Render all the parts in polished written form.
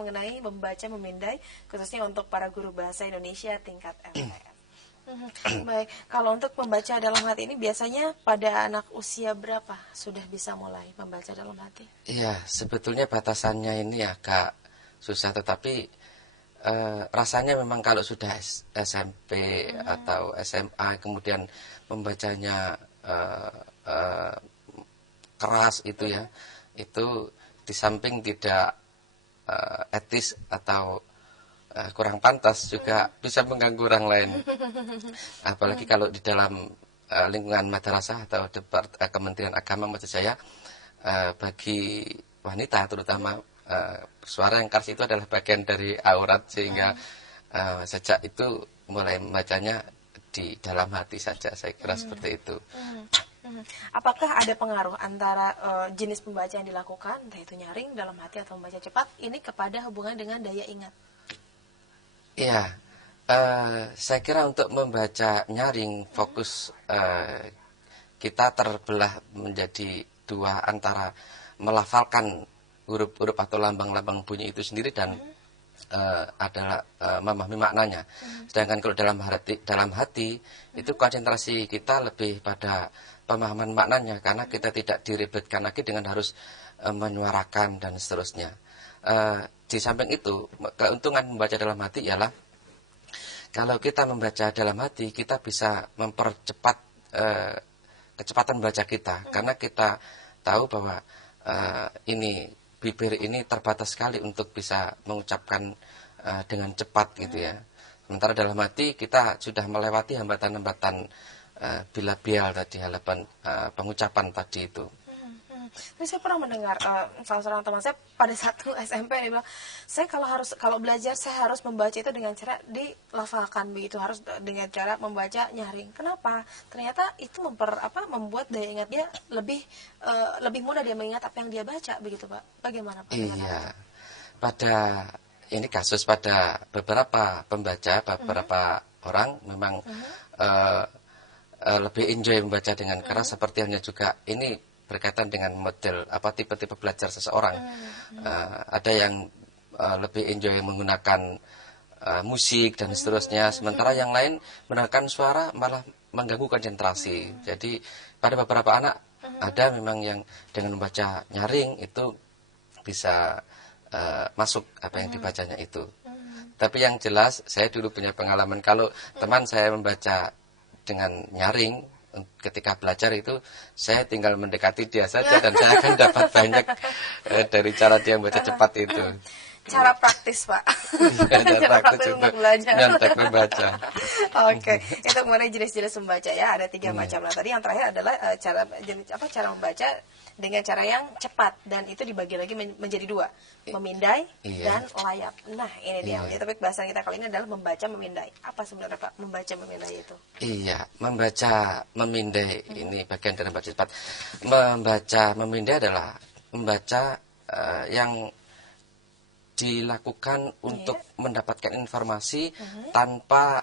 mengenai membaca memindai khususnya untuk para guru bahasa Indonesia tingkat LPM. Baik, kalau untuk membaca dalam hati ini biasanya pada anak usia berapa sudah bisa mulai membaca dalam hati? Iya, sebetulnya batasannya ini agak susah, tetapi rasanya memang kalau sudah SMP atau SMA kemudian membacanya keras itu ya, itu di samping tidak etis atau kurang pantas juga bisa mengganggu orang lain. Apalagi kalau di dalam lingkungan madrasah atau Kementerian Agama maksud saya, bagi wanita terutama suara yang keras itu adalah bagian dari aurat, sehingga sejak itu mulai membacanya di dalam hati saja, saya kira seperti itu. Apakah ada pengaruh antara jenis pembaca yang dilakukan, entah itu nyaring, dalam hati, atau membaca cepat, ini kepada hubungan dengan daya ingat? Iya, saya kira untuk membaca nyaring fokus kita terbelah menjadi dua, antara melafalkan huruf-huruf atau lambang-lambang bunyi itu sendiri dan adalah memahami maknanya. Sedangkan kalau dalam hati itu konsentrasi kita lebih pada pemahaman maknanya, karena kita tidak diribetkan lagi dengan harus menyuarakan dan seterusnya. Di samping itu, keuntungan membaca dalam hati ialah kalau kita membaca dalam hati, kita bisa mempercepat kecepatan membaca kita, karena kita tahu bahwa ini bibir ini terbatas sekali untuk bisa mengucapkan dengan cepat gitu ya. Sementara dalam hati kita sudah melewati hambatan-hambatan bilabial tadi, halapan pengucapan tadi itu. Tapi saya pernah mendengar salah seorang teman saya pada satu SMP, dia bilang, saya kalau belajar saya harus membaca itu dengan cara dilafalkan begitu, harus dengan cara membaca nyaring. Kenapa? Ternyata itu membuat daya ingat dia lebih mudah dia mengingat apa yang dia baca begitu, Pak. Bagaimana, Pak? Iya. Ini kasus pada beberapa pembaca, beberapa orang memang lebih enjoy membaca dengan keras, seperti halnya juga ini berkaitan dengan model tipe-tipe belajar seseorang. Ada yang lebih enjoy menggunakan musik dan seterusnya, sementara yang lain menggunakan suara malah mengganggu konsentrasi. Jadi pada beberapa anak ada memang yang dengan membaca nyaring itu bisa masuk apa yang dibacanya itu. Tapi yang jelas saya dulu punya pengalaman, kalau teman saya membaca dengan nyaring ketika belajar itu, saya tinggal mendekati dia saja dan saya akan dapat banyak dari cara dia membaca cepat itu. Cara praktis, Pak. Cara praktis untuk belajar. nyontek membaca. Oke, itu kemudian jenis-jenis membaca ya, ada 3 macam lah. Tadi yang terakhir adalah cara membaca dengan cara yang cepat, dan itu dibagi lagi menjadi 2, memindai dan layap. Nah, ini dia. Jadi topik bahasan kita kali ini adalah membaca memindai. Apa sebenarnya, Pak, membaca memindai itu? Iya, membaca memindai ini bagian dari membaca cepat. Membaca memindai adalah membaca yang dilakukan untuk mendapatkan informasi tanpa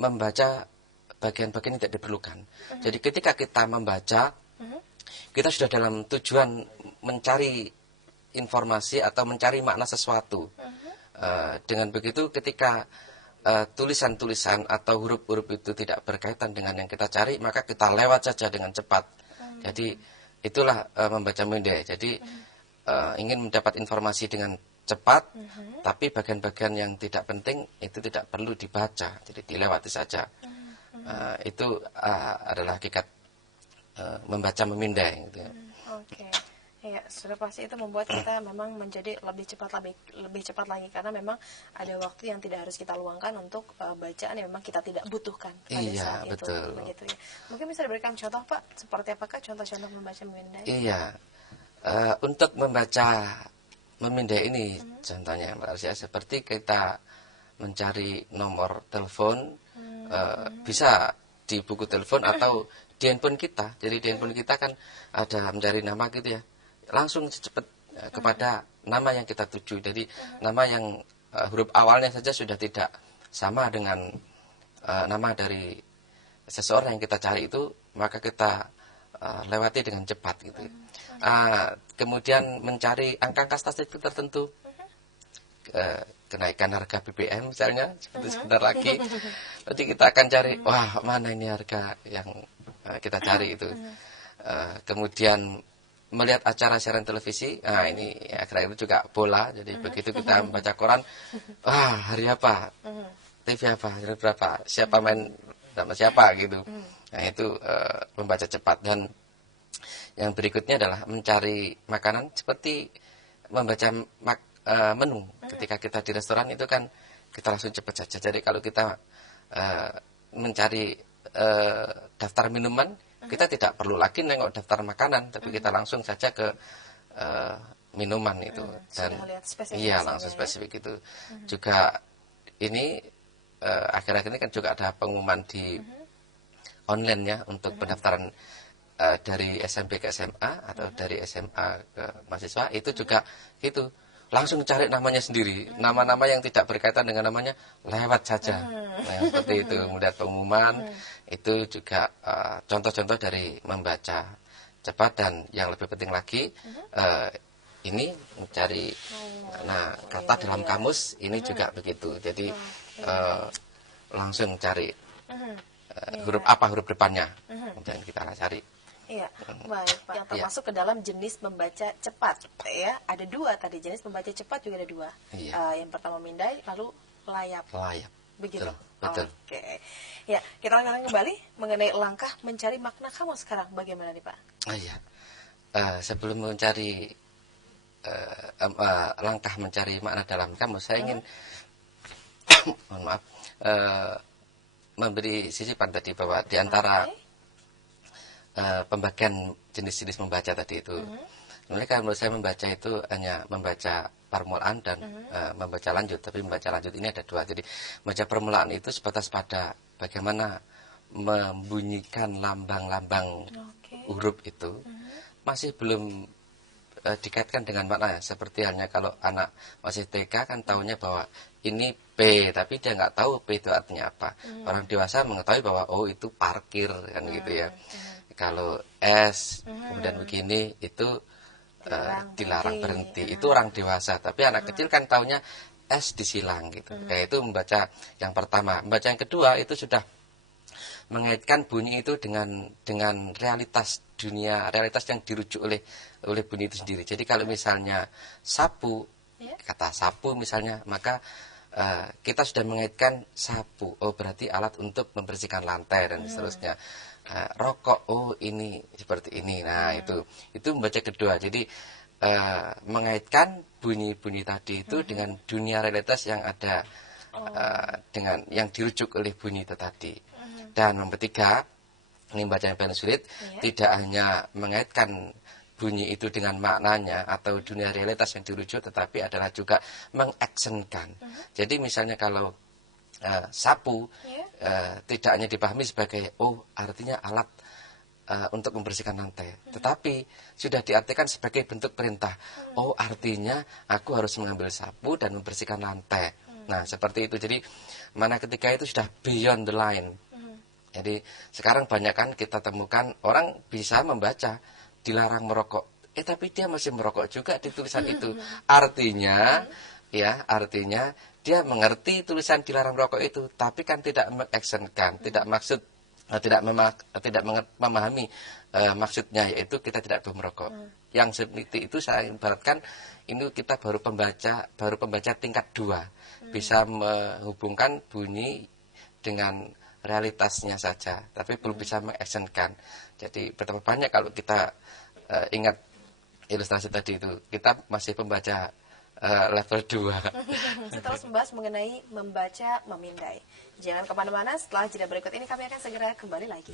membaca bagian-bagian yang tidak diperlukan. Jadi ketika kita membaca, kita sudah dalam tujuan mencari informasi atau mencari makna sesuatu. Dengan begitu ketika tulisan-tulisan atau huruf-huruf itu tidak berkaitan dengan yang kita cari, maka kita lewat saja dengan cepat. Jadi itulah membaca memindai. Jadi ingin mendapat informasi dengan cepat, tapi bagian-bagian yang tidak penting itu tidak perlu dibaca, jadi dilewati saja. Itu adalah hakikat membaca memindai gitu ya. Oke. Ya, sudah pasti itu membuat kita memang menjadi lebih cepat lagi, karena memang ada waktu yang tidak harus kita luangkan untuk bacaan yang memang kita tidak butuhkan pada saat itu. Begitu ya. Mungkin bisa diberikan contoh, Pak, seperti apakah contoh-contoh membaca memindai? Iya. Untuk membaca memindai ini contohnya seperti kita mencari nomor telepon, bisa di buku telepon atau di handphone kita. Jadi di handphone kita kan ada mencari nama gitu ya, langsung cepat kepada nama yang kita tuju. Jadi nama yang huruf awalnya saja sudah tidak sama dengan nama dari seseorang yang kita cari itu, maka kita lewati dengan cepat gitu. Kemudian mencari angka-angka statistik tertentu, kenaikan harga BBM misalnya seperti sebentar lagi, nanti kita akan cari, wah mana ini harga yang kita cari itu. Kemudian melihat acara siaran televisi, nah ini akhir-akhir itu juga bola, jadi begitu kita membaca koran, wah hari apa, TV apa, hari berapa, siapa main sama siapa gitu. Nah itu membaca cepat. Dan yang berikutnya adalah mencari makanan seperti membaca menu. Ketika kita di restoran itu kan kita langsung cepat saja. Jadi kalau kita mencari daftar minuman, kita tidak perlu lagi nengok daftar makanan, tapi kita langsung saja ke minuman itu. Dan iya langsung spesifik itu. Juga ini akhir-akhir ini kan juga ada pengumuman di online ya untuk pendaftaran dari SMP ke SMA atau dari SMA ke mahasiswa, itu juga itu langsung cari namanya sendiri, nama-nama yang tidak berkaitan dengan namanya lewat saja. Nah, seperti itu, kemudian pengumuman itu juga contoh-contoh dari membaca cepat. Dan yang lebih penting lagi ini mencari kata dalam kamus ini juga begitu. Jadi langsung cari huruf apa huruf depannya dan kita cari. Iya, baik Pak. Yang termasuk ke dalam jenis membaca cepat, ya. Ada dua tadi, jenis membaca cepat juga ada dua. Yang pertama mindai, lalu layap. Layap. Begitu. Betul. Oke. Ya, kita lanjutkan kembali mengenai langkah mencari makna kamus sekarang. Bagaimana nih Pak? Iya. Sebelum mencari langkah mencari makna dalam kamus, saya ingin mohon maaf memberi sisipan tadi bahwa di antara pembagian jenis-jenis membaca tadi itu, mereka menurut saya membaca itu hanya membaca permulaan dan membaca lanjut. Tapi membaca lanjut ini ada dua. Jadi membaca permulaan itu sebatas pada bagaimana membunyikan lambang-lambang huruf itu, masih belum dikaitkan dengan makna. Seperti halnya kalau anak masih TK kan tahunya bahwa ini P, tapi dia nggak tahu P itu artinya apa. Orang dewasa mengetahui bahwa oh itu parkir kan gitu ya. Kalau S kemudian begini itu dilarang berhenti. Itu orang dewasa. Tapi anak kecil kan taunya S disilang gitu. Nah, itu membaca yang pertama. Membaca yang kedua itu sudah mengaitkan bunyi itu dengan realitas dunia, realitas yang dirujuk oleh bunyi itu sendiri. Jadi kalau misalnya sapu, kata sapu misalnya, maka kita sudah mengaitkan sapu. Oh berarti alat untuk membersihkan lantai dan seterusnya. Rokok, oh ini seperti ini. Nah itu membaca kedua. Jadi mengaitkan bunyi-bunyi tadi itu dengan dunia realitas yang ada, dengan yang dirujuk oleh bunyi itu tadi. Dan yang ketiga, ini baca yang paling sulit, tidak hanya mengaitkan bunyi itu dengan maknanya atau dunia realitas yang dirujuk, tetapi adalah juga mengaksenkan. Jadi misalnya kalau sapu tidak hanya dipahami sebagai oh artinya alat untuk membersihkan lantai, tetapi sudah diartikan sebagai bentuk perintah. Oh artinya aku harus mengambil sapu dan membersihkan lantai. Nah seperti itu. Jadi mana ketika itu sudah beyond the line. Jadi sekarang banyak kan kita temukan orang bisa membaca dilarang merokok, tapi dia masih merokok juga di tulisan itu. Artinya dia mengerti tulisan dilarang merokok itu, tapi kan tidak mengaksenkan, tidak memahami maksudnya, yaitu kita tidak boleh merokok. Yang seperti itu saya ibaratkan ini kita baru pembaca tingkat 2, bisa menghubungkan bunyi dengan realitasnya saja, tapi belum bisa mengaksenkan. Jadi betapa banyak kalau kita ingat ilustrasi tadi itu, kita masih pembaca level 2. Setelah membahas mengenai membaca memindai. Jangan kemana-mana, setelah jeda berikut ini kami akan segera kembali lagi.